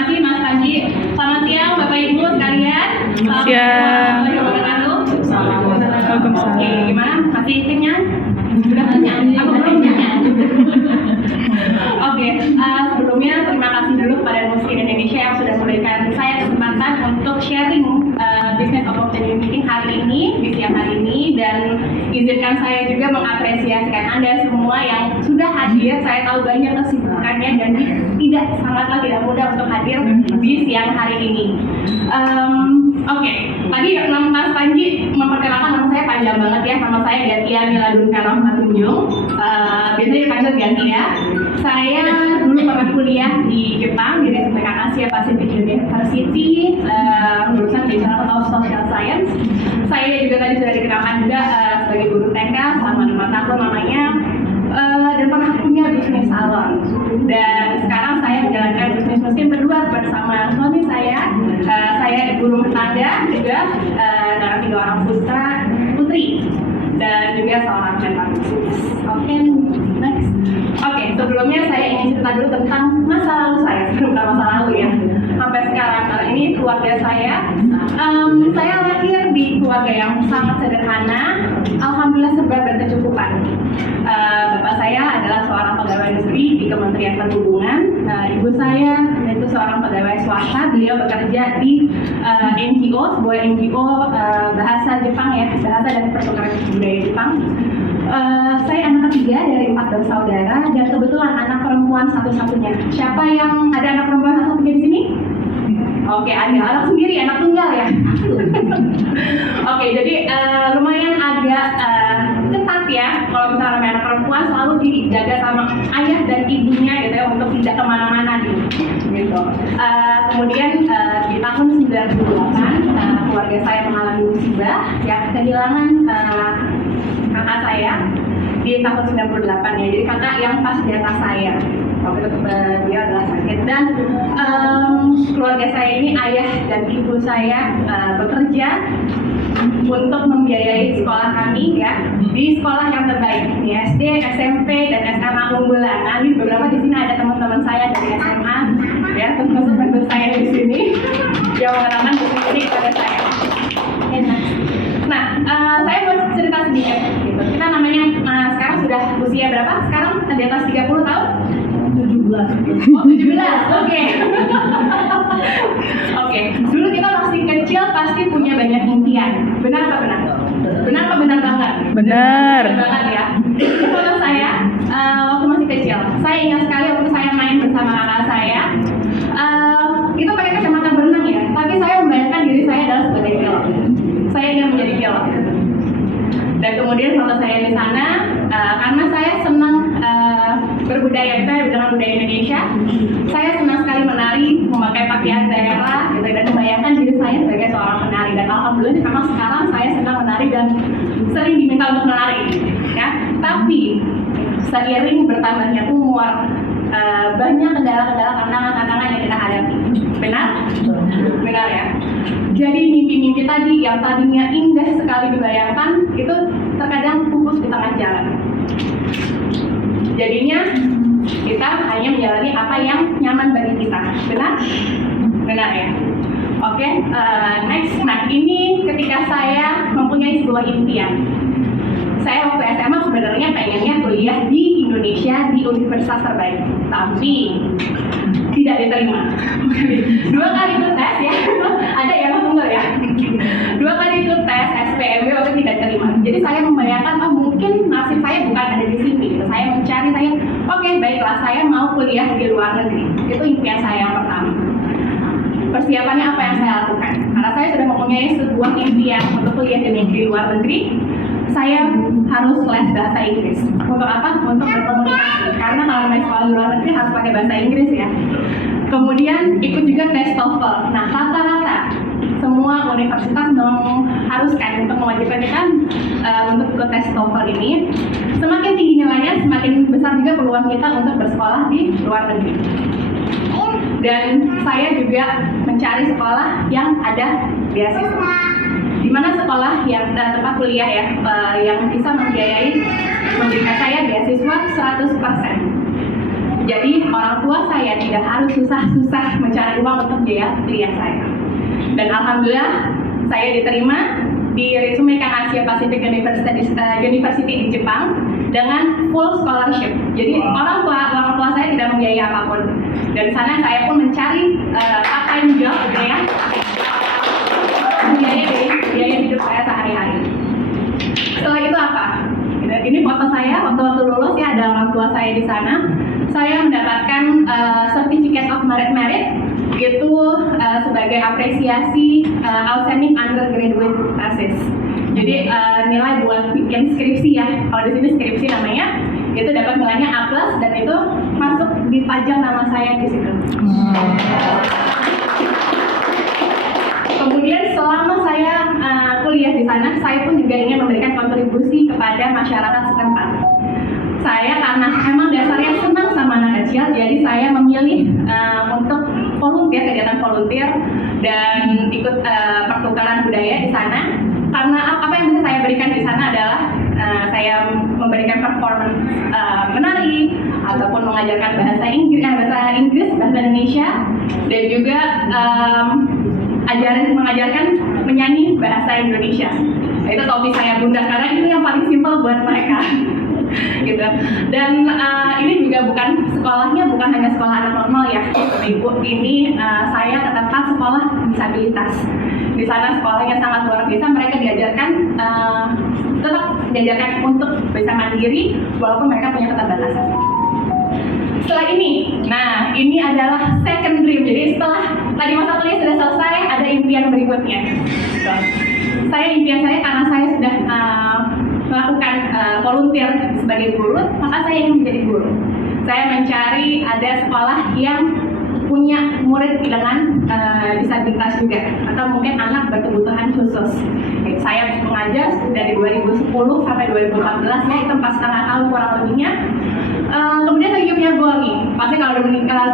kasih Mas Panji. Selamat siang Bapak Ibu sekalian. Siang. Oke, gimana? Masih kenyang? Sudah kenyang? Aku belum kenyang. Oke, sebelumnya terima kasih dulu kepada Muslim Indonesia yang sudah memberikan saya kesempatan untuk sharing Business Opportunity Meeting hari ini, di siang hari ini, dan izinkan saya juga mengapresiasikan Anda semua yang sudah hadir. Saya tahu banyak kesibukannya dan sangatlah tidak mudah untuk hadir di siang hari ini. Oke, tadi Mas Panji memperkenalkan nama saya panjang banget ya. Nama saya Gatia Miladunkan Rahmatunjung. Biasanya dipanggil Ganti ya. Saya dulu pernah kuliah di Jepang di SMK Asia Pacific University, jurusan Bachelor of Social Science. Saya juga tadi sudah dikenalkan juga sebagai guru TK selama 5 tahun namanya, dan pernah punya bisnis salon. Dan sekarang saya menjalankan bisnis mesin berdua bersama suami saya. Saya ibu rumah tangga juga, dalam 3 orang putri dan juga seorang mentor bisnis. Oke, next. Oke, sebelumnya saya ingin cerita dulu tentang masa lalu saya, bukan masa lalu ya, sampai sekarang. Karena ini keluarga saya. Saya lahir di keluarga yang sangat sederhana, alhamdulillah serba berkecukupan. Bapak saya adalah seorang pegawai negeri di Kementerian Perhubungan. Ibu saya itu seorang pegawai swasta. Beliau bekerja di NGO, sebuah NGO bahasa Jepang ya, bahasa dan pertukaran budaya Jepang. Saya anak ketiga dari 4 bersaudara dan kebetulan anak perempuan satu-satunya. Siapa yang ada anak perempuan satu-satunya di sini? Oke, ada. Anak sendiri, anak tunggal ya. Oke, jadi lumayan agak ketat ya. Kalau misalnya anak perempuan selalu dijaga sama ayah dan ibunya gitu ya, untuk tidak kemana-mana gitu. Kemudian di tahun 98 keluarga saya mengalami musibah ya, kehilangan kakak saya di tahun 98 ya. Jadi kakak yang pas di atas saya. Waktu itu dia adalah sakit, dan keluarga saya ini, ayah dan ibu saya bekerja untuk membiayai sekolah kami ya, di sekolah yang terbaik di SD, SMP, dan SMA unggulan. Nah, ini beberapa di sini ada teman-teman saya dari SMA ya, teman-teman saya di sini yang mengenalkan bisnis ini kepada saya. Nah, saya mau cerita sedikit gitu. Kita namanya sekarang sudah usia berapa? Sekarang di atas 30 tahun? 17. Oh, 17. Oke. Oke. Dulu kita masih kecil pasti punya banyak impian. Benar apa benar? Benar apa benar banget? Benar. Benar banget ya. Kalau saya waktu masih kecil, saya ingat sekali waktu saya main bersama kakak saya. Itu pakai kacamata berenang ya, tapi saya membayangkan diri saya adalah sebagai pilot. Saya ingin menjadi pilot. Dan kemudian waktu saya di sana, karena saya senang berbudaya, saya dengan budaya Indonesia, saya senang sekali menari, memakai pakaian daerah, gitu, dan membayangkan diri saya sebagai seorang penari. Dan alhamdulillah memang sekarang saya senang menari dan sering diminta untuk menari, ya. Tapi seiring bertambahnya umur, banyak kendala-kendala, tantangan-tantangan yang kita hadapi. Benar? Benar ya. Jadi mimpi-mimpi tadi yang tadinya indah sekali dibayangkan, itu terkadang pupus di tengah jalan. Jadinya kita hanya menjalani apa yang nyaman bagi kita. Benar? Benar ya. Oke, next. Nah, ini ketika saya mempunyai sebuah impian. Saya waktu SMA sebenarnya pengennya kuliah di Indonesia di universitas terbaik, tapi tidak diterima. 2 kali ikut tes ya, ada yang tunggal ya. 2 kali ikut tes SPMB waktu tidak diterima. Jadi saya membayangkan, mungkin nasib saya bukan ada di sini. Gitu. Saya mencari, oke, baiklah, saya mau kuliah di luar negeri. Itu impian saya yang pertama. Persiapannya apa yang saya lakukan? Karena saya sudah mempunyai sebuah impian untuk kuliah di luar negeri. Saya harus les bahasa Inggris. Untuk apa? Untuk berkomunikasi. Karena kalau main sekolah di luar negeri harus pakai bahasa Inggris ya. Kemudian ikut juga tes TOEFL. Nah, rata-rata semua universitas mengharuskan untuk mewajibkan kita untuk ikut tes TOEFL ini. Semakin tinggi nilainya, semakin besar juga peluang kita untuk bersekolah di luar negeri. Dan saya juga mencari sekolah yang ada beasiswa. Di mana sekolah yang tempat kuliah ya, yang bisa memberikan saya beasiswa 100%. Jadi orang tua saya tidak harus susah-susah mencari uang untuk biaya kuliah saya. Dan alhamdulillah saya diterima di Ritsumeikan Asia Pacific University di Jepang dengan full scholarship. Jadi orang tua saya tidak membiayai apapun. Dan di sana saya pun mencari part-time job gitu ya, biaya hidup saya sehari-hari. Setelah itu apa? Ini foto saya waktu lulus ya, ada orang tua saya di sana. Saya mendapatkan Certificate of Merit itu sebagai apresiasi outstanding undergraduate thesis. Jadi nilai buat bikin skripsi ya. Kalau di sini skripsi namanya, itu dapat nilainya A+ dan itu masuk dipajang nama saya di situ. Kemudian selama saya kuliah di sana, saya pun juga ingin memberikan kontribusi kepada masyarakat setempat. Saya karena emang dasarnya senang sama anak kecil, jadi saya memilih untuk volunteer, kegiatan volunteer dan ikut pertukaran budaya di sana. Karena apa yang bisa saya berikan di sana adalah saya memberikan performance menari ataupun mengajarkan bahasa Inggris, bahasa Indonesia, dan juga mengajarkan menyanyi bahasa Indonesia. Itu topik saya bunda karena itu yang paling simpel buat mereka. Gitu. Dan ini juga sekolahnya bukan hanya sekolah anak normal ya, Ibu. Ini saya ke tempat sekolah disabilitas. Di sana sekolahnya sangat luar biasa. Mereka tetap diajarkan untuk bisa mandiri walaupun mereka punya keterbatasan. Setelah ini, nah ini adalah second dream. Jadi setelah tadi masa kuliah sudah selesai, ada impian berikutnya. Impian saya karena saya sudah melakukan volunteer sebagai guru, maka saya ingin menjadi guru. Saya mencari ada sekolah yang punya murid dengan disabilitas juga, atau mungkin anak berkebutuhan khusus. Saya mengajar dari 2010 sampai 2014 ya, itu 4,5 tahun kurang lebihnya. Kemudian saya juga punya goal nih, pasti kalau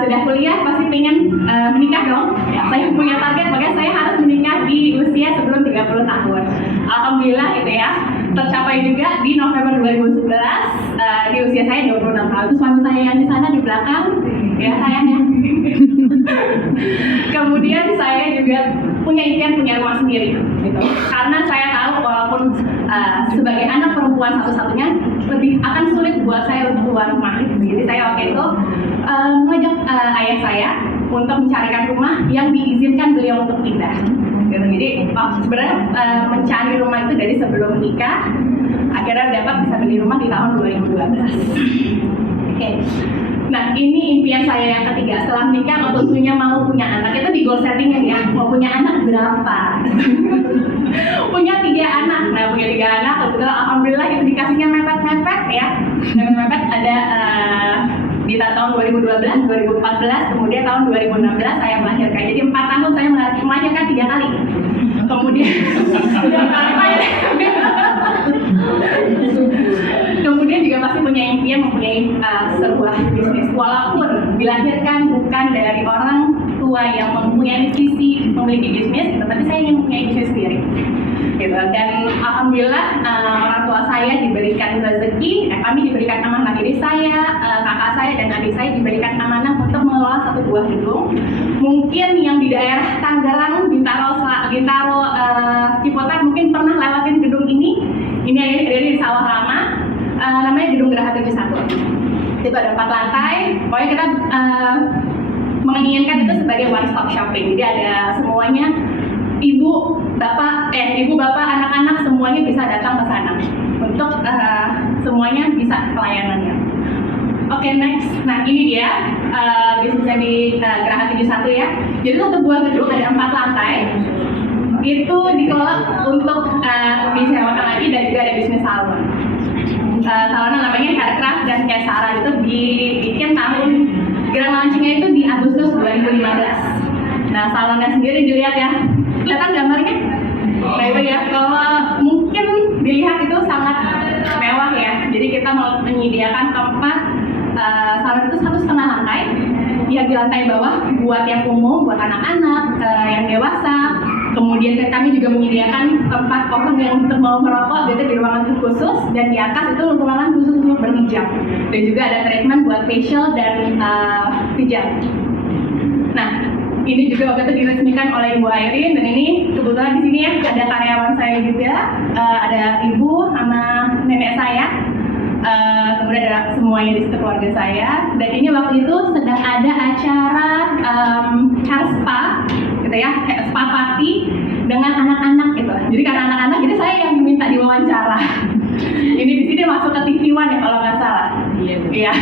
sudah kuliah pasti pengen menikah dong. Saya punya target, makanya saya harus menikah di usia sebelum 30 tahun. Alhamdulillah gitu ya, tercapai juga di November 2011 di usia saya 26 tahun. Suami saya yang di sana di belakang, ya sayangnya. Kemudian saya juga punya impian punya rumah sendiri, gitu. Karena saya tahu walaupun sebagai anak perempuan satu-satunya lebih akan sulit buat saya untuk keluar rumah. Jadi saya waktu itu mengajak ayah saya untuk mencarikan rumah yang diizinkan beliau untuk pindah. Gitu. Jadi sebenarnya mencari rumah itu dari sebelum nikah, akhirnya dapat bisa beli rumah di tahun 2012. Oke. Nah ini impian saya yang ketiga, setelah menikah tentunya mau punya anak. Itu di goal settingnya ya, mau punya anak berapa? Punya 3 anak. Nah punya 3 anak, kebetulan alhamdulillah itu dikasihnya mepet-mepet ya. Mepet-mepet ada di tahun 2012, 2014, kemudian tahun 2016 saya melahirkan. Jadi 4 tahun saya melahirkan 3 kali. Kemudian kemudian juga pasti punya impian mempunyai sebuah bisnis, walaupun dilahirkan bukan dari orang tua yang mempunyai visi memiliki bisnis, tetapi saya ingin mempunyai bisnis sendiri. Gitu. Dan alhamdulillah orang tua saya diberikan rezeki, kami diberikan amanah, diri saya, kakak saya dan adik saya diberikan amanah untuk mengelola satu buah gedung. Mungkin yang di daerah Tangerang, Bintaro, Ciputat mungkin pernah lewatin gedung ini. Ini ada di Sawah Lama, namanya Gedung Geraha 71. Itu ada 4 lantai. Pokoknya kita menginginkan itu sebagai one stop shopping. Jadi ada semuanya, ibu, bapak, anak-anak semuanya bisa datang ke sana untuk semuanya bisa pelayanannya. Oke, next. Nah ini dia bisnisnya di Geraha 71 ya. Jadi satu buah gedung ada 4 lantai. Itu dikelola untuk disewakan lagi dan juga ada bisnis salon. Salonnya namanya Haircraft dan Kesara, itu dibikin tahun grand launchingnya itu di Agustus 2015. Nah salonnya sendiri dilihat ya, kelihatan gambarnya? Nah itu ya, kalau mungkin dilihat itu sangat mewah ya. Jadi kita mau menyediakan tempat salon itu 1,5 lantai. Yang di lantai bawah buat yang umum, buat anak-anak, yang dewasa, Kemudian kami juga menyediakan tempat orang yang mau merokok gitu di ruangan khusus, dan di atas itu ruangan khusus untuk berhijab. Dan juga ada treatment buat facial dan hijab. Nah, ini juga waktu itu diresmikan oleh Ibu Airin, dan ini kebetulan di sini ya ada karyawan saya juga, ada ibu sama nenek saya. Kemudian ada semuanya di situ keluarga saya, dan ini waktu itu sedang ada acara hair spa gitu ya, kayak spa party dengan anak-anak gitu. Jadi karena anak-anak, jadi saya yang diminta diwawancara. Ini di sini masuk ke TV One ya kalau nggak salah. Iya.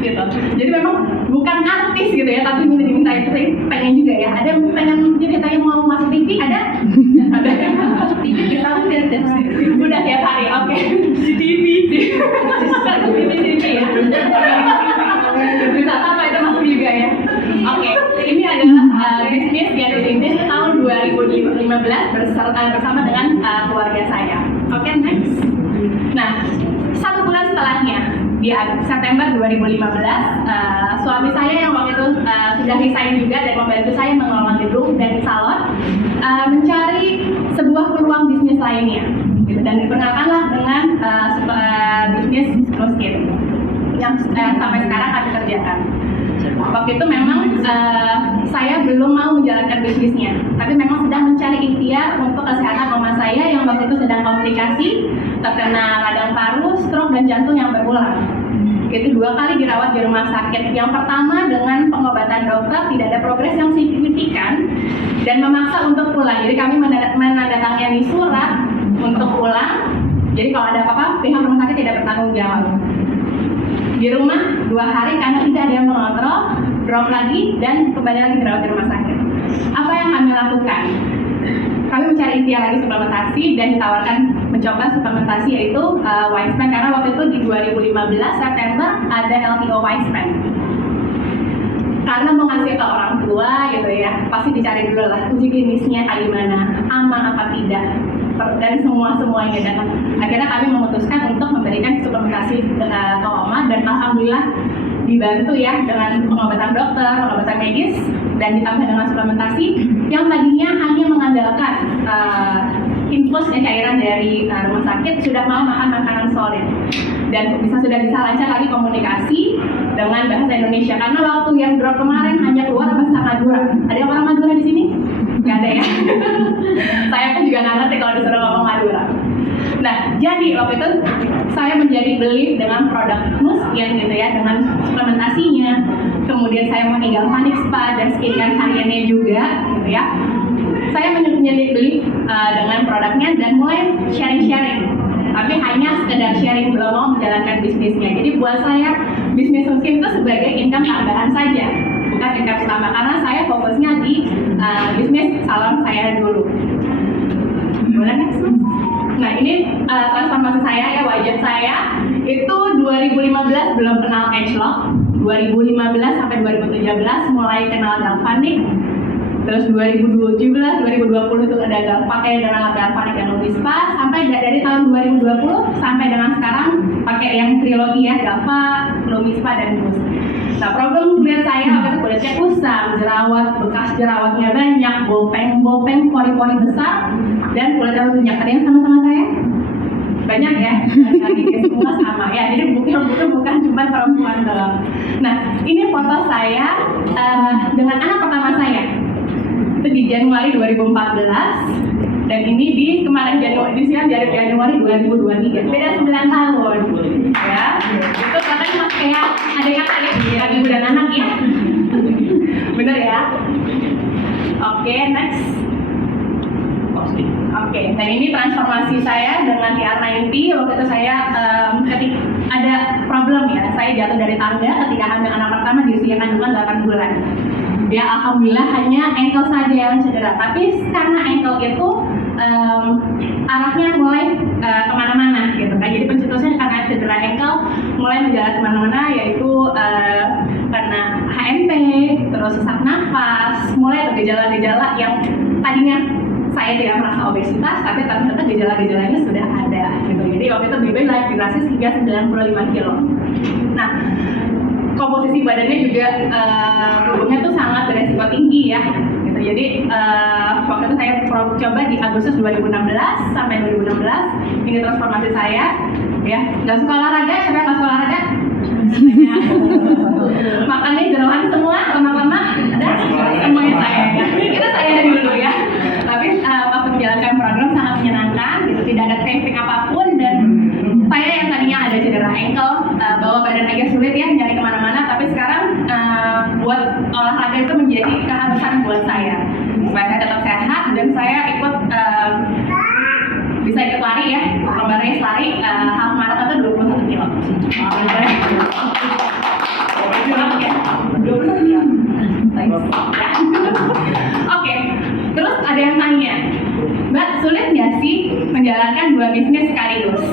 Gitu. Jadi memang bukan artis gitu ya, tapi diminta itu, saya pengen juga ya. Ada yang pengen jadi saya mau masuk TV, ada? Ada yang masuk TV kita udah tiap hari, oke. Di TV. Di ya. Bisa apa itu masuk juga ya. Oke, ini adalah bisnis yang dirintis tahun 2015 bersama dengan keluarga saya. Oke, next. Nah, 1 bulan setelahnya, di September 2015, suami saya yang waktu itu sudah resign juga dan membantu saya mengelola gedung dan salon, mencari sebuah peluang bisnis lainnya, gitu. Dan diperkenalkanlah dengan bisnis Nuskin yang sampai sekarang kami kerjakan. Waktu itu memang saya belum mau menjalankan bisnisnya, tapi memang sedang mencari ikhtiar untuk kesehatan mama saya yang waktu itu sedang komplikasi, terkena radang paru, stroke, dan jantung yang berulang. Itu 2 kali dirawat di rumah sakit. Yang pertama dengan pengobatan dokter tidak ada progres yang signifikan dan memaksa untuk pulang. Jadi kami menandatangani surat untuk pulang. Jadi kalau ada apa-apa, pihak rumah sakit tidak bertanggung jawab. Di rumah 2 hari karena tidak ada yang mengontrol, drop lagi dan kembali lagi dirawat di rumah sakit. Apa yang kami lakukan? Kami mencari ikhtiar lagi suplementasi dan ditawarkan mencoba suplementasi yaitu Wispan, karena waktu itu di 2015 September ada LTO Wispan. Karena mau ngasih ke orang tua gitu ya, pasti dicari dulu lah uji klinisnya kayak gimana, aman apa tidak, dan semuanya. Dan akhirnya kami memutuskan untuk memberikan suplementasi ke mama, dan alhamdulillah dibantu ya dengan pengobatan dokter, pengobatan medis, dan ditambah dengan suplementasi yang tadinya hanya mengandalkan infus cairan dari rumah sakit, sudah mau makan makanan solid dan sudah bisa lancar lagi komunikasi dengan bahasa Indonesia. Karena waktu yang drop kemarin hanya keluar bahasa Madura. Ada yang orang Madura di sini? Nggak ada ya. Saya pun juga nggak ngerti kalau disuruh ngomong Madura. Nah, jadi waktu itu saya menjadi belief dengan produk Nuskin gitu ya, dengan suplementasinya. Kemudian saya pakai Galvanic Spa dan skincare hariannya juga gitu ya. Saya menjadi belief dengan produknya dan mulai sharing-sharing. Tapi hanya sekedar sharing, belum mau menjalankan bisnisnya. Jadi buat saya bisnis Nuskin itu sebagai income tambahan saja, bukan income utama, karena saya fokusnya di bisnis salon saya dulu. Boleh next? Nah, ini transformasi saya ya, wajah saya itu 2015 belum kenal Edgelock, 2015 sampai 2017 mulai kenal Galvanic, terus 2017, 2020 itu ada pakai dengan Galvanic dan Lumispa, sampai dari tahun 2020 sampai dengan sekarang pakai yang trilogi ya, Galva, Lumispa, dan Mus. Nah, problem kulit saya waktu itu kulitnya kusam, jerawat, bekas jerawatnya banyak, bopeng, pori-pori besar, dan kulitnya banyak. Ada yang sama-sama saya? Banyak ya, lagi semua sama ya. Jadi bukan cuma perempuan doang. Nah, ini foto saya dengan anak pertama saya. Itu di Januari 2014, dan ini di kemarin Januari 2023. Beda 9 tahun. Ya, itu katanya masih kayak adik-kakak ya, ibu dan anak ya. Bener ya? Oke, next. Oke, dan ini transformasi saya dengan TR90. Waktu itu saya ketika ada problem ya, saya jatuh dari tangga ketika hamil anak pertama di usia kandungan 8 bulan. Ya, alhamdulillah hanya ankle saja yang cedera, tapi karena ankle itu arahnya mulai kemana-mana gitu kan. Jadi pencetusnya karena cedera ankle mulai menjalar kemana-mana, yaitu karena HMP, terus sesak nafas, mulai gejala-gejala yang tadinya saya tidak merasa obesitas, tapi ternyata gejala-gejalanya sudah ada gitu. Jadi waktu itu BB naik drastis hingga 95 kilo. Nah, komposisi badannya juga tubuhnya tuh sangat beresiko tinggi ya gitu. gitu. Jadi waktu itu saya coba di Agustus 2016 sampai 2016 ini transformasi saya, ya. Nggak suka olahraga, siapa yang nggak suka olahraga? Makannya jeroan semua, lemak-lemak, ada semuanya saya. Ya. Itu saya dulu ya. Tapi waktu menjalankan program sangat menyenangkan, gitu. Tidak ada craving apapun dan saya yang tadinya ada cedera ankle, bawa badan agak sulit ya, nyari kemana-mana. Tapi sekarang buat olahraga itu menjadi keharusan buat saya supaya saya tetap sehat dan saya ikut bisa ikut lari ya, lomba race lari half marathon itu 21 kilo. Oke, 21 kilo. Oke, terus ada yang tanya, Mbak, sulit nggak sih menjalankan dua bisnis sekaligus?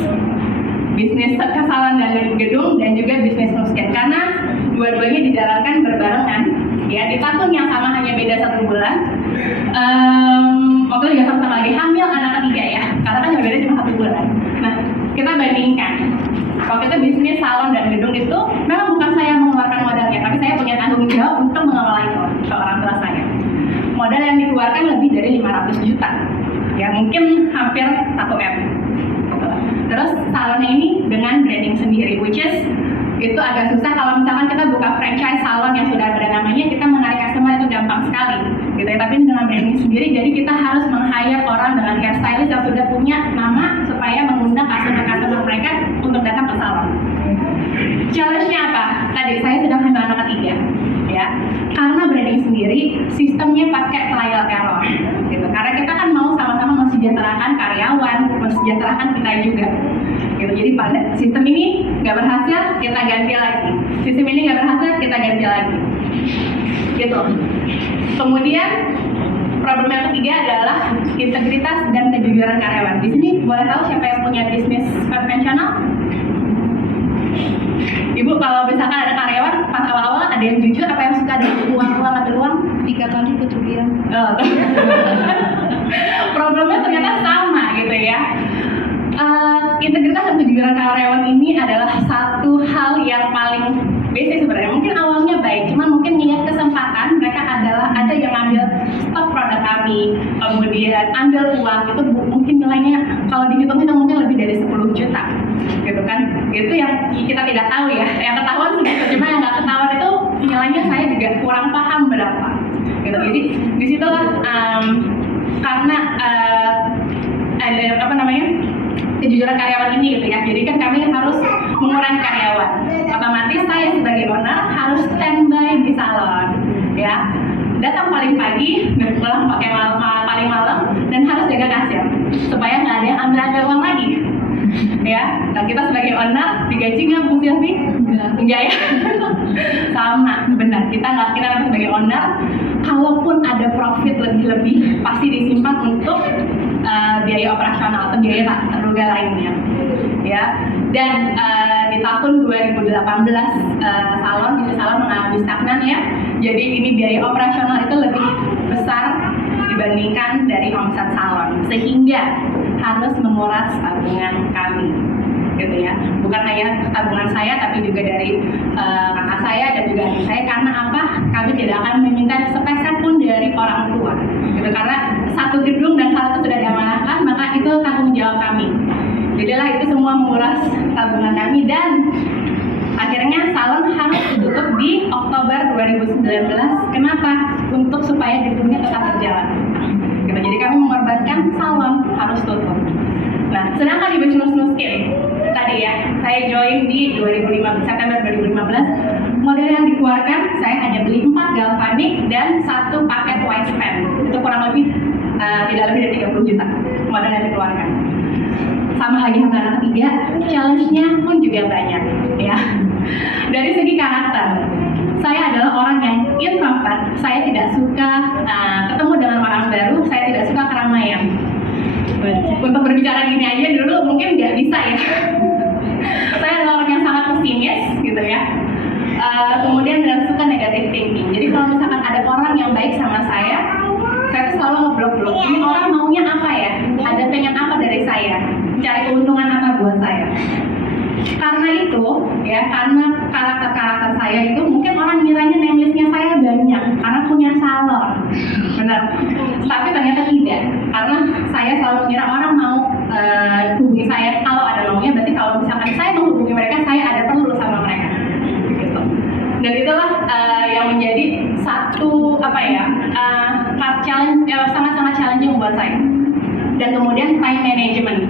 Bisnis salon dan gedung dan juga bisnis nusken, karena dua-duanya dijalankan berbarengan ya di tahun yang sama, hanya beda 1 bulan. Waktu itu juga sama-sama lagi hamil anak ketiga ya, karena kan beda cuma 1 bulan. Nah, kita bandingkan. Waktu itu bisnis salon dan gedung itu memang bukan saya mengeluarkan modalnya, tapi saya punya tanggung jawab untuk mengelola itu ke orang tua saya. Modal yang dikeluarkan lebih dari 500 juta, ya mungkin hampir 1 M. Terus salonnya ini dengan branding sendiri, which is itu agak susah kalau misalkan kita buka franchise salon yang sudah ada namanya, kita menarik customer itu gampang sekali gitu ya. Tapi dengan branding sendiri, jadi kita harus meng-hire orang dengan hairstylist yang sudah punya nama supaya mengundang customer mereka untuk datang ke salon. Challenge-nya apa? Tadi saya sedang hamil anak ketiga ya. Karena branding sendiri, sistemnya pakai trial error gitu. Karena kita kan mau sama-sama mensejahterakan karyawan, mensejahterakan kita juga gitu. Jadi pada sistem ini nggak berhasil, kita ganti lagi. Sistem ini nggak berhasil, kita ganti lagi gitu. Kemudian problem yang ketiga adalah integritas dan kejujuran karyawan. Di sini boleh tahu siapa yang punya bisnis konvensional? Ibu, kalau misalkan ada karyawan pas awal-awal ada yang jujur, apa yang suka ada uang-uang atau uang? 3 kali kecualian. Problemnya ternyata sama gitu ya. Integritas dan kejujuran karyawan ini adalah satu hal yang paling basic sebenarnya. Mungkin awalnya baik, cuma mungkin lihat kesempatan mereka adalah ada yang ambil stok produk kami, kemudian ambil uang itu mungkin nilainya kalau dihitung itu mungkin lebih dari 10 juta gitu kan. Itu yang kita tidak tahu ya, yang ketahuan segitu, cuma yang nggak ketahuan itu nilainya saya juga kurang paham berapa gitu. Jadi disitulah karena ada apa namanya kejujuran karyawan ini gitu ya. Jadi kan kami harus mengurangi karyawan, otomatis saya sebagai owner harus standby di salon ya, datang paling pagi dan pulang pakai paling malam, dan harus jaga kasir supaya nggak ada yang ambil uang lagi ya. Nah, kita sebagai owner digaji nggak Bu Silvi? Enggak ya. Sama, benar, kita sebagai owner, kalaupun ada profit lebih pasti disimpan untuk biaya operasional atau biaya tak terduga lainnya ya. Dan di tahun 2018 bisnis salon mengalami stagnan ya. Jadi ini biaya operasional itu lebih besar dibandingkan dari omset salon, sehingga harus menguras tabungan kami gitu ya. Bukan hanya tabungan saya tapi juga dari kakak saya dan juga adik saya. Karena apa? Kami tidak akan meminta sepeser pun dari orang tua gitu, karena satu gedung dan salon itu sudah diamanahkan, maka itu tanggung jawab kami. Jadilah itu semua menguras tabungan kami, dan akhirnya salon harus tutup di Oktober 2019. Kenapa? Untuk supaya gedungnya tetap berjalan gitu. Jadi kami mengorbankan salon harus tutup. Nah, sedangkan di bisnis nuskin tadi ya, saya join di September 2015. Model yang dikeluarkan, saya hanya beli 4 galvanik dan 1 paket white span. Itu kurang lebih tidak lebih dari 30 juta modal yang dikeluarkan. Sama lagi sama anak ketiga, challenge-nya pun juga banyak ya. Dari segi karakter, saya adalah orang yang introvert. Saya tidak suka ketemu dengan orang baru, saya tidak suka keramaian. Untuk berbicara gini aja dulu mungkin nggak bisa ya. Saya adalah orang yang sangat pesimis gitu ya. Kemudian tidak suka negative thinking. Jadi kalau misalkan ada orang yang baik sama saya tuh selalu ngeblok-blok. Ini orang maunya apa ya? Ada pengen apa dari saya? Cari keuntungan apa buat saya? Karena itu ya, karena karakter saya itu mungkin orang ngiranya name listnya saya banyak karena punya salon. benar. Tapi ternyata tidak, karena saya selalu mengira orang mau hubungi saya kalau ada maunya, berarti kalau misalkan saya mau hubungi mereka, saya ada perlu sama mereka. Gitu. Dan itulah yang menjadi satu challenge, sangat-sangat challenging buat saya. Dan kemudian time management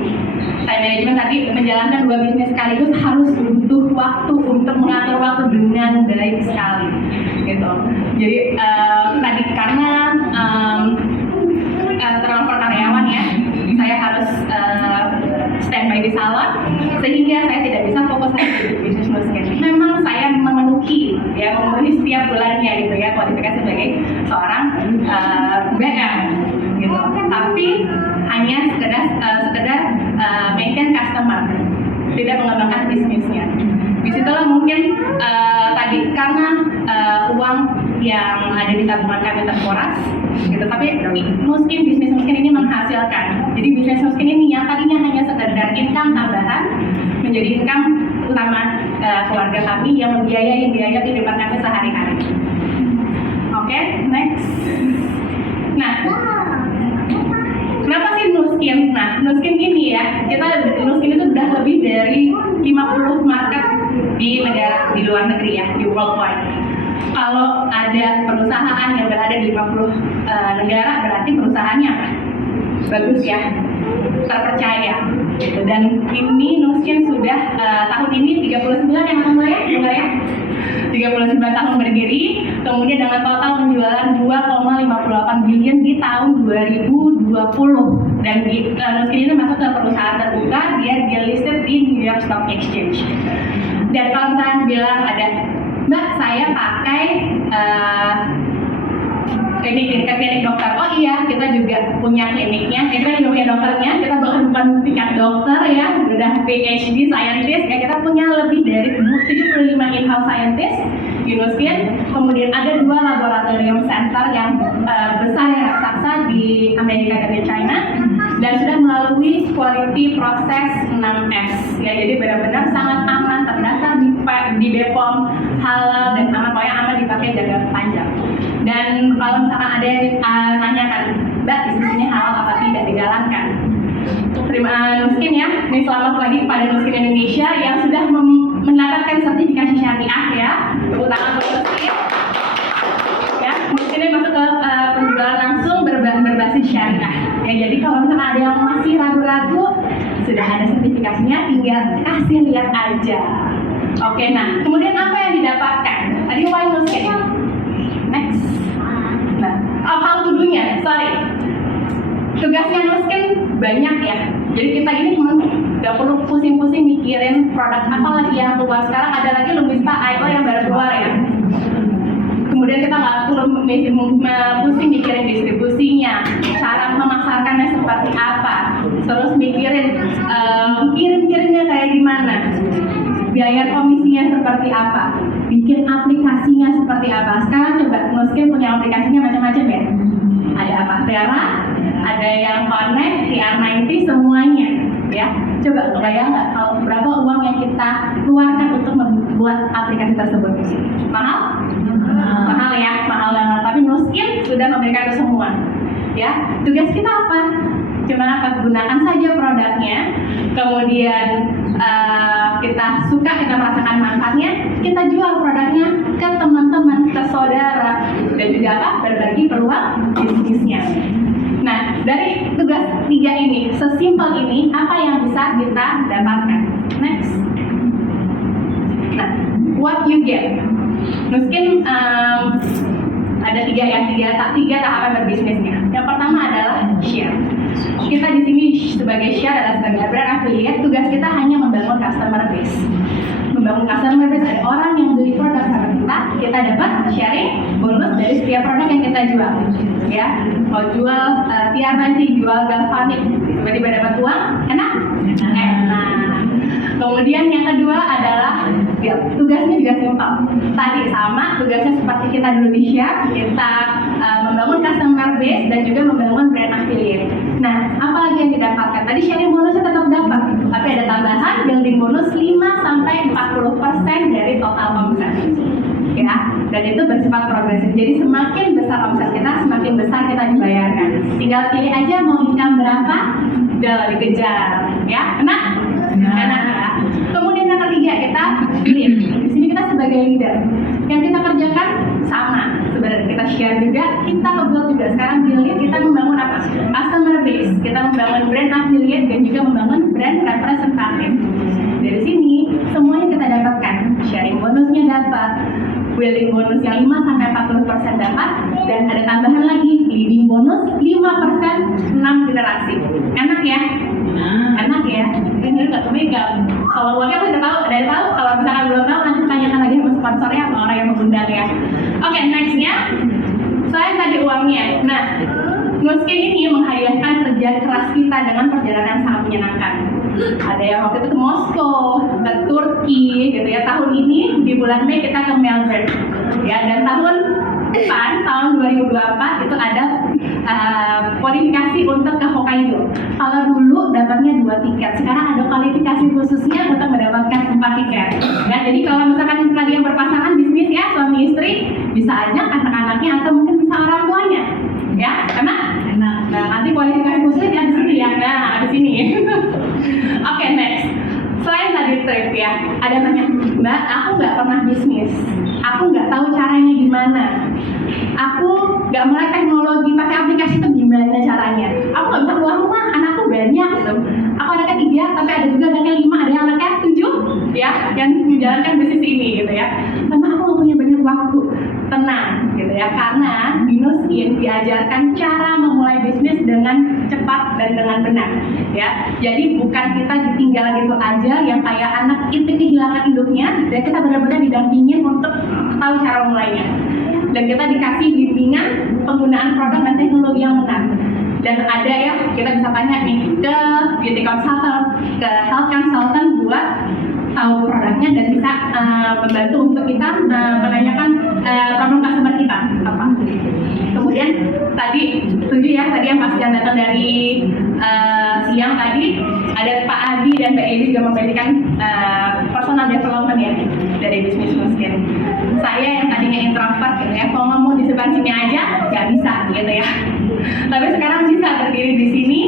tadi, menjalankan 2 bisnis sekaligus harus butuh waktu untuk mengatur waktu dengan baik sekali gitu. Jadi tadi karena transfer karyawan ya, saya harus standby di salon sehingga saya tidak bisa fokus di bisnis musik. Memang saya memenuhi setiap bulannya gitu ya kualifikasi sebagai seorang BM gitu. Tapi hanya sekedar maintain customer, tidak mengembangkan bisnisnya. Disitulah mungkin tadi karena uang yang ada di tabungan kami terkuras gitu, tapi mungkin bisnis mungkin ini menghasilkan. Jadi bisnis mungkin ini yang tadinya hanya sekedar income tambahan menjadi income utama keluarga kami yang membiayai biaya kehidupan kami sehari-hari. Oke, next. Nah, kenapa sih Nuskin? Nah, Nuskin ini ya, Nuskin itu udah lebih dari 50 market di luar negeri ya, di worldwide. Kalau ada perusahaan yang berada di 50 negara, berarti perusahaannya apa? Bagus ya, terpercaya gitu. Dan ini Nuskin sudah tahun ini 39 yang benar ya? 39 tahun berdiri, kemudian dengan total penjualan 2,58 billion di tahun 2020. Dan Nuskin ini masuk ke perusahaan terbuka, dia listed di New York Stock Exchange. Dan kalau misalnya bilang ada, Mbak saya pakai klinik dokter. Oh iya, kita juga punya kliniknya, kita juga punya dokternya, kita bukan tingkat dokter ya, udah PhD scientist ya, kita punya lebih dari 75 in-house scientist di Nuskin. Kemudian ada 2 laboratorium center yang besar yang raksasa di Amerika dan di China, dan sudah melalui quality process 6S ya, jadi benar-benar sangat aman, terdaftar di BPOM, halal dan aman dipakai jangka panjang. Dan kalau misalkan ada yang nanyakan, Mbak bisnis ini halal apa tidak dijalankan? Terima Nuskin ya, ini selamat lagi kepada Nuskin Indonesia yang sudah mendapatkan sertifikasi syariah ya, tepuk tangan untuk Nuskin. Ya, Nuskin ini masuk ke penjualan langsung berbasis syariah. Ya, jadi kalau misalkan ada yang masih ragu-ragu, sudah ada sertifikasinya, tinggal kasih lihat aja. Oke, nah kemudian apa yang didapatkan? Tadi why Nuskin? Next. Nah, how to do-nya, tugasnya Nuskin banyak ya. Jadi kita ini cuma nggak perlu pusing-pusing mikirin produk apa lagi yang keluar sekarang. Ada lagi Lumista IO yang baru keluar ya. Kemudian kita nggak perlu pusing mikirin distribusinya, cara memasarkannya seperti apa, terus mikirin kirim-kirimnya kayak gimana, biaya komisinya seperti apa, bikin aplikasinya seperti apa. Sekarang coba Nuskin punya aplikasinya macam-macam ya. Ada apa? Vera, ada yang Connect, TR90, semuanya ya. Coba kebayang nggak kalau berapa uang yang kita keluarkan untuk membuat aplikasi tersebut? Mahal? Mahal ya, mahal banget. Tapi Nuskin sudah memberikan itu semua ya. Tugas kita apa? Cuma apa? Gunakan saja produknya, kemudian kita suka, kita merasakan manfaatnya, kita jual produknya ke teman-teman, ke saudara, dan juga apa? Berbagi peluang bisnisnya. Nah, dari tugas 3 ini, sesimpel ini, apa yang bisa kita dapatkan? Next. Nah, what you get? Mungkin ada 3 tahapan berbisnisnya. Yang pertama adalah share. Kita di sini sebagai share adalah sebagai brand affiliate, tugas kita hanya membangun customer base. Membangun customer base, ada orang yang beli produk sama kita dapat sharing bonus dari setiap produk yang kita jual. Ya, mau jual TR90, jual galvanik, tiba-tiba dapat uang, enak? Kemudian yang kedua adalah tugasnya juga simpel. Tadi sama, tugasnya seperti kita di Indonesia, kita membangun customer base dan juga membangun brand affiliate. Nah, apa lagi yang didapatkan? Tadi sharing bonusnya tetap dapat, tapi ada tambahan building bonus 5-40% dari total omset. Ya, dan itu bersifat progresif. Jadi semakin besar omset kita, semakin semakin besar kita dibayarkan. Tinggal pilih aja mau income berapa, udah dikejar, ya, enak ya. Kemudian yang ketiga kita lead. Di sini kita sebagai leader. Yang kita kerjakan sama. Sebenarnya kita share juga, kita ngebuat juga. Sekarang di lead kita membangun apa? Customer base. Kita membangun brand affiliate dan juga membangun brand representative. Dari sini semuanya kita dapatkan. Sharing bonusnya dapat, building bonus yang 5-40% dapat, dan ada tambahan lagi leading bonus 5% 6 generasi. Enak ya? Enak ya? Ini nggak kemegang. Kalau uangnya udah tahu, kalau misalkan belum tahu nanti tanyakan lagi sama sponsornya atau orang yang mengundang ya. Oke, nextnya saya tadi uangnya. Nah, Nuskin ini menghadiahkan kerja keras kita dengan perjalanan yang sangat menyenangkan. Ada yang waktu itu ke Moskow, ke Turki, gitu ya. Tahun ini di bulan Mei kita ke Melbourne, ya. Dan tahun depan, tahun 2024 itu ada kualifikasi untuk ke Hokkaido. Kalau dulu dapatnya 2 tiket, sekarang ada kualifikasi khususnya untuk mendapatkan 4 tiket. Ya, jadi kalau misalkan kalian berpasangan bisnis ya, suami istri, bisa ajak anak-anaknya atau mungkin bisa orang tuanya. Ya, enak. Nah, nanti kualifikasi khususnya di sini ya. Nah, di sini. Oke, next. Selain tadi trip ya, ada tanya, Mbak, aku nggak pernah bisnis, aku nggak tahu caranya gimana, aku nggak melek teknologi, pakai aplikasi itu gimana caranya, aku nggak bisa keluar rumah, anakku banyak gitu, aku anaknya 3, tapi ada juga anaknya 5, ada yang anaknya 7, ya, yang menjalankan bisnis ini gitu ya, sama aku nggak punya banyak waktu. Tenang gitu ya, karena di Nuskin diajarkan cara memulai bisnis dengan cepat dan dengan benar ya. Jadi bukan kita ditinggal gitu aja yang kayak anak itu kehilangan induknya, dan kita benar-benar didampingin untuk tahu cara mulainya, dan kita dikasih bimbingan penggunaan produk dan teknologi yang benar. Dan ada ya, kita bisa tanya nih ke beauty consultant, ke health consultant buat tahu produknya dan bisa membantu untuk kita menanyakan problem customer kita apa. Kemudian tadi setuju ya, tadi yang pasti yang datang dari siang tadi ada Pak Adi dan Mbak Edi juga memberikan personal development ya dari bisnis Nuskin. Saya yang tadinya introvert gitu ya, kalau ngomong di sebelah sini aja nggak bisa gitu ya. Tapi sekarang bisa berdiri di sini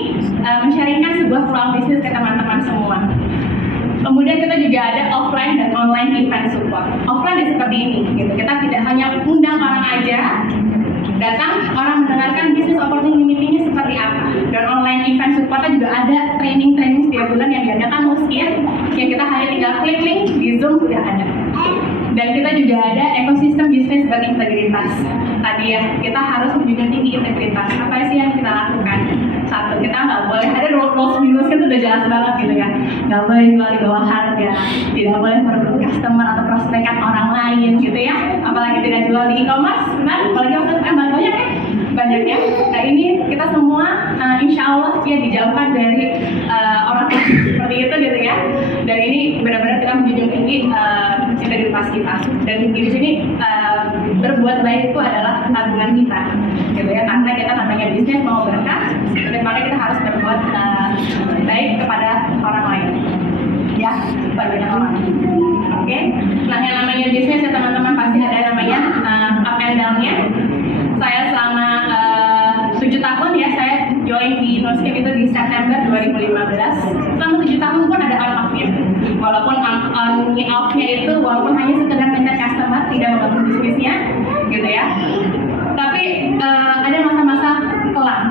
men-sharingkan sebuah peluang bisnis ke teman-teman semua. Kemudian kita juga ada offline dan online event support. Offline ya seperti ini, gitu. Kita tidak hanya undang orang aja, datang orang mendengarkan bisnis opportunity meetingnya seperti apa. Dan online event supportnya juga ada training setiap bulan yang diadakan Nuskin, yang kita hanya tinggal klik link di Zoom sudah ada. Dan kita juga ada ekosistem bisnis berintegritas. Tadi ya, kita harus menjunjung tinggi integritas. Apa sih yang kita lakukan? Satu, kita nggak boleh, ada rules minus itu udah jelas banget gitu ya. Nggak boleh jual di bawah harga, tidak boleh merebut customer atau prospekan orang lain gitu ya. Apalagi tidak jual di e-commerce, benar? Apalagi waktu itu banyak ya, banyak ya. Nah ini kita semua insya Allah ya dijauhkan dari orang seperti itu gitu ya. Dan ini benar-benar kita menjunjung tinggi integritas kita. Dan di sini berbuat baik itu adalah tabungan kita, gitu ya. Karena kita namanya bisnis mau berkah, maka kita harus berbuat baik kepada orang lain, ya, kepada banyak orang. Oke. Nah yang namanya bisnis ya teman-teman pasti ada namanya up and down-nya. Saya selama 7 tahun ya, saya join di Nuskin itu di September 2015. Selama 7 tahun pun ada on-off-nya. Walaupun on-off-nya itu walaupun hanya sekedar mencari customer, tidak membangun bisnisnya, gitu ya. Tapi ada masa-masa kelam,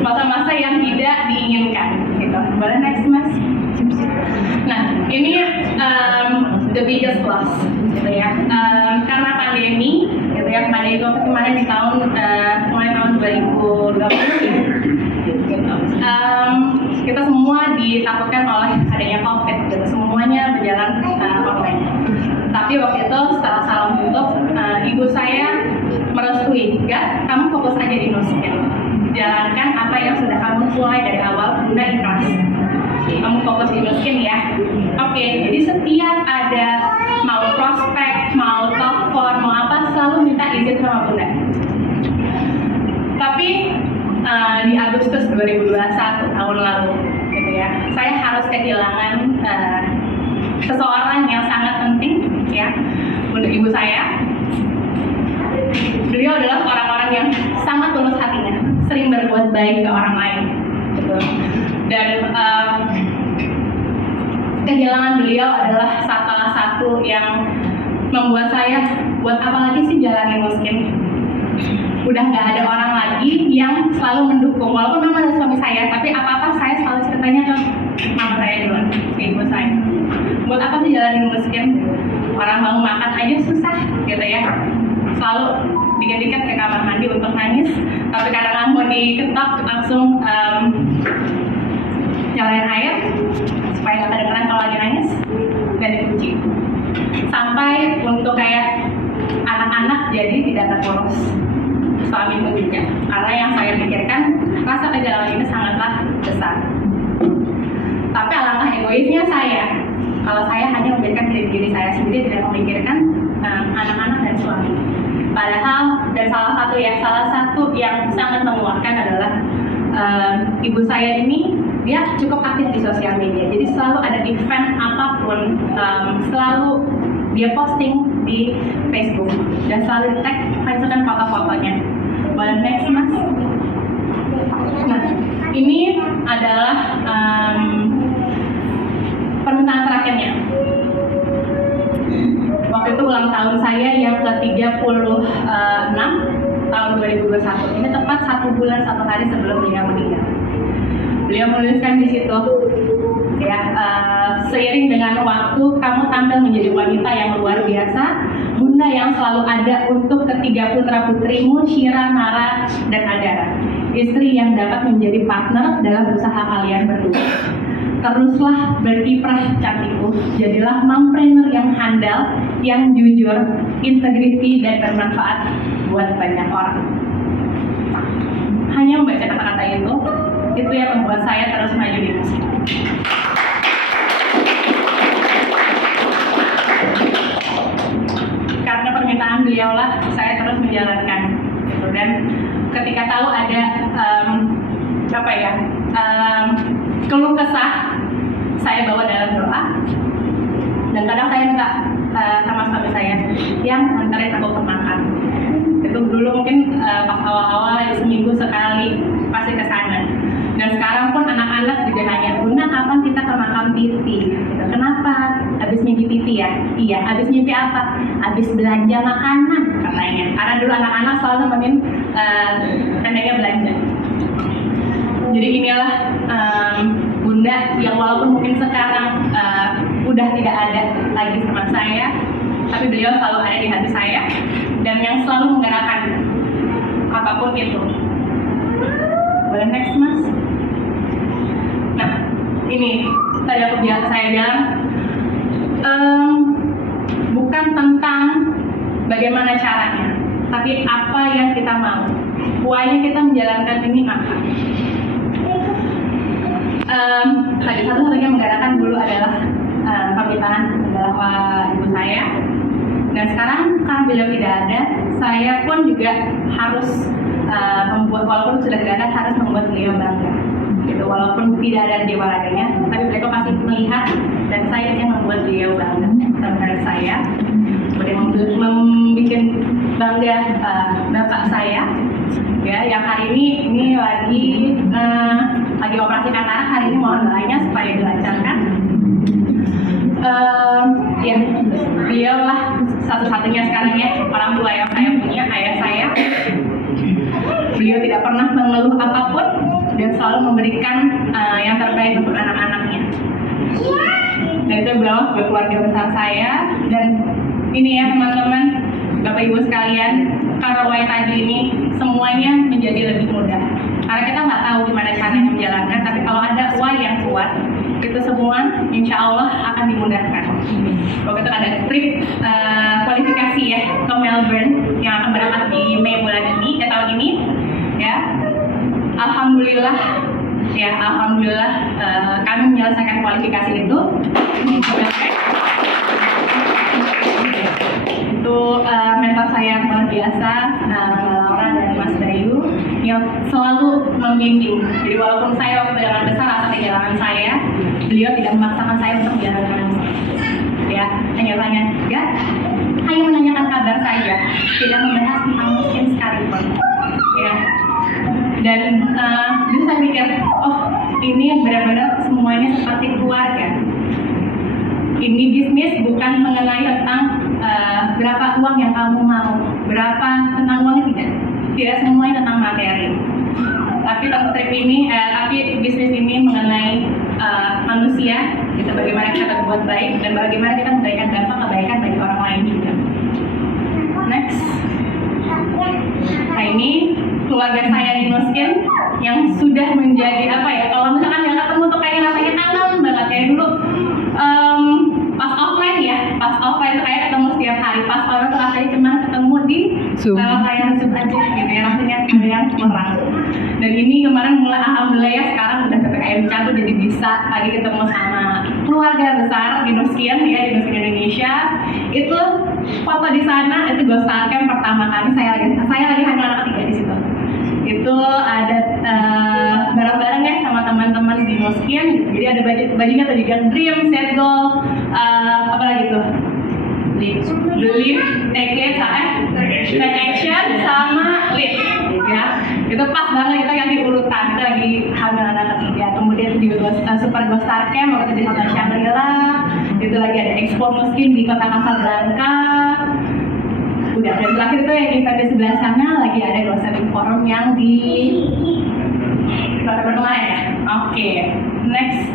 masa-masa yang tidak diinginkan, gitu. Boleh next mas? Nah ini the biggest loss, gitu ya. Karena pandemi, gitu ya. Pandemi waktu kemarin di tahun mulai tahun 2020 gitu. Kita semua ditakutkan oleh adanya COVID, gitu. Semuanya berjalan online. Tapi waktu itu setelah salam tutup, ibu saya merestui, enggak, kamu fokus aja di Nuskin. Jalankan apa yang sudah kamu mulai dari awal, Bunda ikhlas. Kamu fokus di Nuskin ya. Oke, jadi setiap ada mau prospek, mau telepon, mau apa, selalu minta izin sama Bunda. Tapi di Agustus 2021 tahun lalu, gitu ya, saya harus kehilangan seseorang yang sangat penting, ya, untuk ibu saya. baik ke orang lain gitu. Dan kehilangan beliau adalah salah satu yang membuat saya buat apa lagi sih jalanin miskin. Udah nggak ada orang lagi yang selalu mendukung, walaupun memang ada suami saya, tapi apa-apa saya selalu ceritanya ke mama saya duluan, ke ibu saya. Buat apa sih jalanin miskin? Orang mau makan aja susah gitu ya. Selalu dikit-dikit ke kamar mandi untuk nangis, tapi kadang mau diketok langsung nyalain air supaya nggak kedengeran kalau lagi nangis dan dikunci. Sampai untuk kayak anak-anak jadi tidak terurus, suami pun juga. Karena yang saya pikirkan rasa kegalauan ini sangatlah besar. Tapi alangkah egoisnya saya, kalau saya hanya memikirkan diri saya sendiri, tidak memikirkan anak-anak dan suami. Padahal dan salah satu yang sangat menguatkan adalah ibu saya ini dia cukup aktif di sosial media. Jadi selalu ada event apapun, selalu dia posting di Facebook dan selalu tag misalkan foto-fotonya. Boleh next mas? Nah, ini adalah permintaan terakhirnya. Waktu itu ulang tahun saya yang ke-36 tahun 2021. Ini tepat 1 bulan 1 hari sebelum beliau meninggal. Beliau menuliskan di situ, ya, seiring dengan waktu kamu tampil menjadi wanita yang luar biasa, bunda yang selalu ada untuk ketiga putra putrimu, Syira, Nara, dan Adara. Istri yang dapat menjadi partner dalam usaha kalian berdua. Teruslah berkiprah cantikku, jadilah mompreneur yang handal, yang jujur, integriti, dan bermanfaat buat banyak orang. Hanya membaca kata-kata itu yang membuat saya terus maju di musik. Karena permintaan beliau lah saya terus menjalankan gitu. Dan ketika tahu ada keluh kesah, saya bawa dalam doa. Dan kadang saya minta sama suami saya yang antarin aku ke makan. Itu dulu mungkin pas awal-awal seminggu sekali pasti ke sana. Dan sekarang pun anak-anak juga nanya, Bunda kapan kita ke makam Titi? Kenapa? Habis mimpi Titi ya? Iya, habis mimpi apa? Habis belanja makanan katanya. Karena dulu anak-anak selalu nemenin neneknya belanja. Jadi inilah Bunda yang walaupun mungkin sekarang udah tidak ada lagi sama saya, tapi beliau selalu ada di hati saya dan yang selalu menggerakkan apapun itu. Boleh next mas? Nah ini tadi saya bilang bukan tentang bagaimana caranya, tapi apa yang kita mau. Why-nya kita menjalankan ini apa? Tadi satu-satunya menggerakkan dulu adalah permintaan adalah ibu saya. Dan sekarang karena beliau tidak ada, saya pun juga harus membuat, walaupun sudah tidak ada, harus membuat beliau bangga. Gitu, walaupun tidak ada di waraganya, tapi beliau pasti melihat dan saya yang membuat beliau bangga. Sebenarnya saya boleh membuat bangga bapak saya, ya, yang hari ini lagi operasi katarak. Hari ini mohon doanya supaya dilancarkan. Ya, beliau lah satu-satunya sekarang ya orang tua yang saya punya, ayah saya. Beliau tidak pernah mengeluh apapun dan selalu memberikan yang terbaik untuk anak-anaknya. Dan itu beliau sebagai keluarga besar saya. Dan ini ya teman-teman, Bapak Ibu sekalian, karena Y tadi ini semuanya menjadi lebih mudah. Karena kita nggak tahu gimana caranya menjalankan, tapi kalau ada Y yang kuat, itu semua insya Allah akan dimudahkan. Waktu itu ada trip kualifikasi ya ke Melbourne yang akan berangkat di Mei bulan ini, tahun ini, ya. Alhamdulillah kami menyelesaikan kualifikasi itu. Itu mentor saya yang luar biasa, Laura dan Mas Bayu, yang selalu membimbing. Jadi walaupun saya waktu jalan besar rasa kehilangan saya, beliau tidak memaksakan saya untuk menjalankan. Ya, hanya tanya, ya, hanya menanyakan kabar saja, tidak membahas tentang miskin sekalipun. Ya, dan ini benar-benar semuanya seperti keluarga. Ini bisnis bukan mengenai tentang berapa uang yang kamu mau, berapa tentang uang tidak semuanya tentang materi. Tapi bisnis ini mengenai manusia, gitu, bagaimana kita berbuat baik dan bagaimana kita memberikan dampak kebaikan bagi orang lain juga. Next. Nah, ini keluarga saya di Nuskin yang sudah menjadi apa ya? Kalau misalkan nggak ketemu tuh kayak rasanya kangen banget kayak dulu. Pas offline tuh kayak ketemu setiap hari. Pas online tuh rasanya cuma ketemu di layar Zoom aja gitu ya, rasanya ada yang kurang. Dan ini kemarin mulai alhamdulillah ya sekarang udah PPKM cabut jadi bisa lagi ketemu sama keluarga besar di Nuskin ya, di Nuskin Indonesia. Itu foto di sana itu Ghost Star Camp pertama kali saya lagi hamil anak ketiga di situ. Itu ada bareng-bareng ya sama teman-teman di Nuskin. Jadi ada bajunya tadi kan Dream, Set Goal, apa lagi tuh? Believe, Take Action, sama Lead. Ya, itu pas banget kita yang di urutan kita lagi hamil anak ketiga. Kemudian di Super Ghost Star Camp waktu di Hotel Shangri-La. Itu lagi ada Expo Nuskin di Kota Casablanca. Udah, dan terakhir itu yang event di sebelah sana lagi ada Gossiping Forum yang di Kota Bandung ya. Oke, next.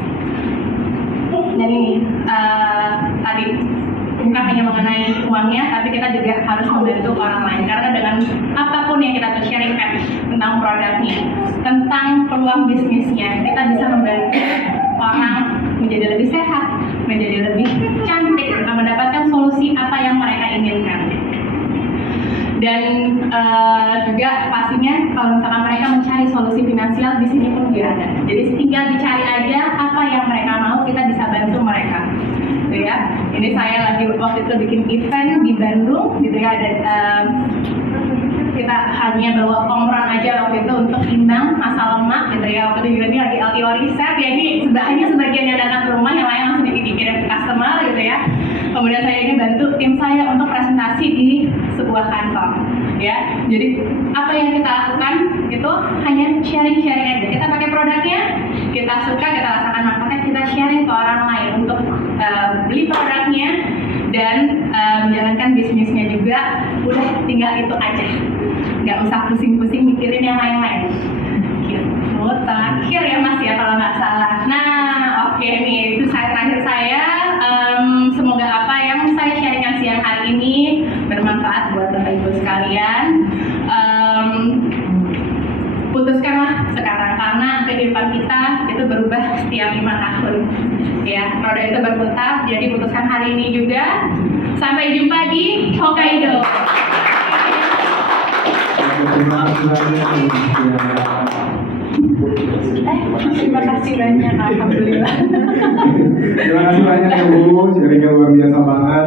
Dan ini tadi bukan hanya mengenai uangnya, tapi kita juga harus membantu orang lain. Karena dengan apapun yang kita sharingkan tentang produknya, tentang peluang bisnisnya, kita bisa membantu orang menjadi lebih sehat, menjadi lebih cantik, dan mendapatkan solusi apa yang mereka inginkan. Dan juga pastinya kalau misalkan mereka mencari solusi finansial di sini pun juga ada. Jadi tinggal dicari aja apa yang mereka mau, kita bisa bantu mereka. Gitu ya. Ini saya lagi waktu itu bikin event di Bandung, gitu ya. Ada kita hanya bawa komron aja waktu itu untuk timbang masa lemak, gitu ya. Waktu itu ini lagi LTO riset, ya ini hanya sebagian yang datang ke rumah, yang lain langsung dikirim ke customer, gitu ya. Kemudian saya ini bantu tim saya untuk presentasi di sebuah kantor, ya. Jadi apa yang kita lakukan itu hanya sharing aja. Kita pakai produknya, kita suka, kita rasakan manfaatnya, kita sharing ke orang lain untuk beli produknya dan menjalankan bisnisnya juga. Udah tinggal itu aja, nggak usah pusing-pusing mikirin yang lain-lain. Gitu. Terakhir ya Mas ya kalau nggak salah. Nah, oke nih itu terakhir saya. Semoga apa yang saya sharingkan siang hari ini bermanfaat buat Bapak Ibu sekalian. Putuskanlah sekarang karena kehidupan kita itu berubah setiap 5 tahun. Ya, roda itu berputar. Jadi putuskan hari ini juga. Sampai jumpa di Hokkaido. Terima kasih banyak, alhamdulillah. Terima kasih banyak ya Bu, sharingnya luar biasa banget.